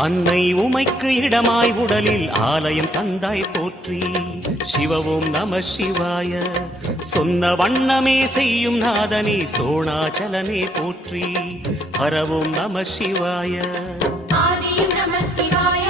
அன்னை உமைக்கு இடமாய் உடலில் ஆலயம் தந்தாய் போற்றி. சிவவும் நம சிவாய. சொன்ன வண்ணமே செய்யும் நாதனே சோணாச்சலனே போற்றி. பரவும் நம சிவாய. நம சிவாய.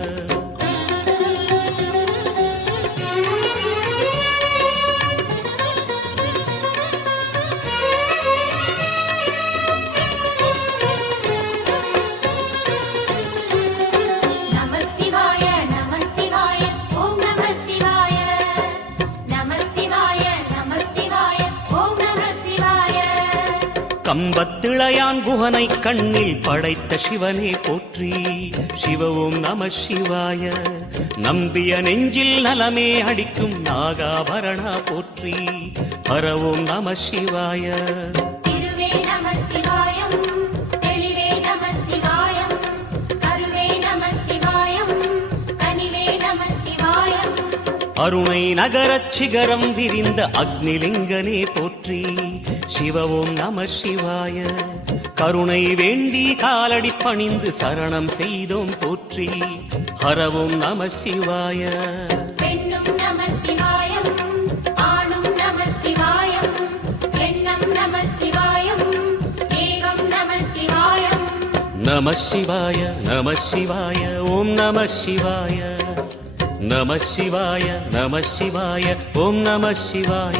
கம்பத்திளையான் குஹனை கண்ணில் படைத்த சிவனே போற்றி. சிவ ஓம் நம சிவாய. நம்பிய நெஞ்சில் நலமே அடிக்கும் நாகாபரணா போற்றி. ஹர ஓம் நம சிவாய. திருவே நம சிவாயம். தெளிவே நம சிவாயம். கருவே நம சிவாயம். கனிவே நம சிவாயம். அருணை நகரச் சிகரம் விரிந்த அக்னிலிங்கனே போற்றி. சிவ ஓம் நம சிவாய. கருணை வேண்டி காலடி பணிந்து சரணம் செய்தோம் போற்றி. ஹரவோம் நம சிவாய. நம சிவாய நம சிவாய ஓம் நம சிவாய. நம சிவாய நம சிவாய ஓம் நம சிவாய.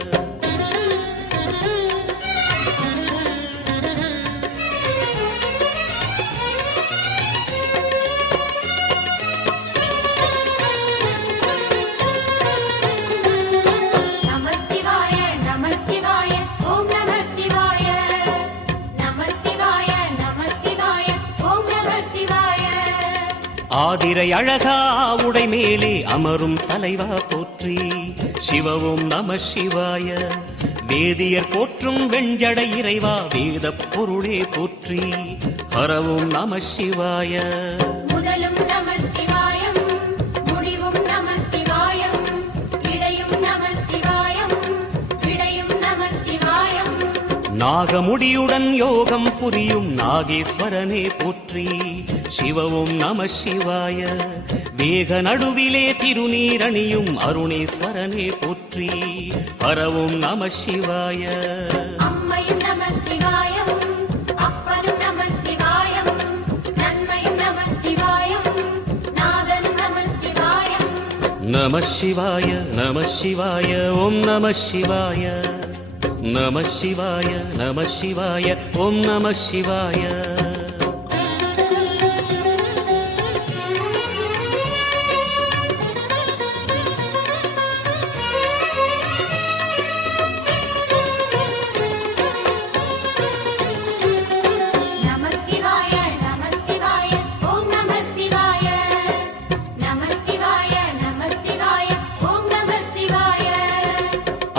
ஆதிரை அழகா உடை மேலே அமரும் தலைவா போற்றி. சிவவும் நம சிவாய. வேதியர் போற்றும் வெண்ஜடை இறைவா வேத பொருளே போற்றி. ஹரவும் நம சிவாய. முதலும் நம சிவாயம் முடிவும் நம சிவாயம் இடையும் நம சிவாயம் விடையும் நம சிவாயம். நாகமுடியுடன் யோகம் புரியும் நாகேஸ்வரனே போற்றி. சிவவும் நம சிவாய வேக நடுவிலே திருநீரணியும் அருணேஸ்வரனே போற்றி ஹரவும் நம சிவாய அம்மையும் நம சிவாயம் அப்பனும் நம சிவாயம் நன்மையும் நம சிவாயம் நாதனும் நம சிவாயம் நம சிவாய நம சிவாய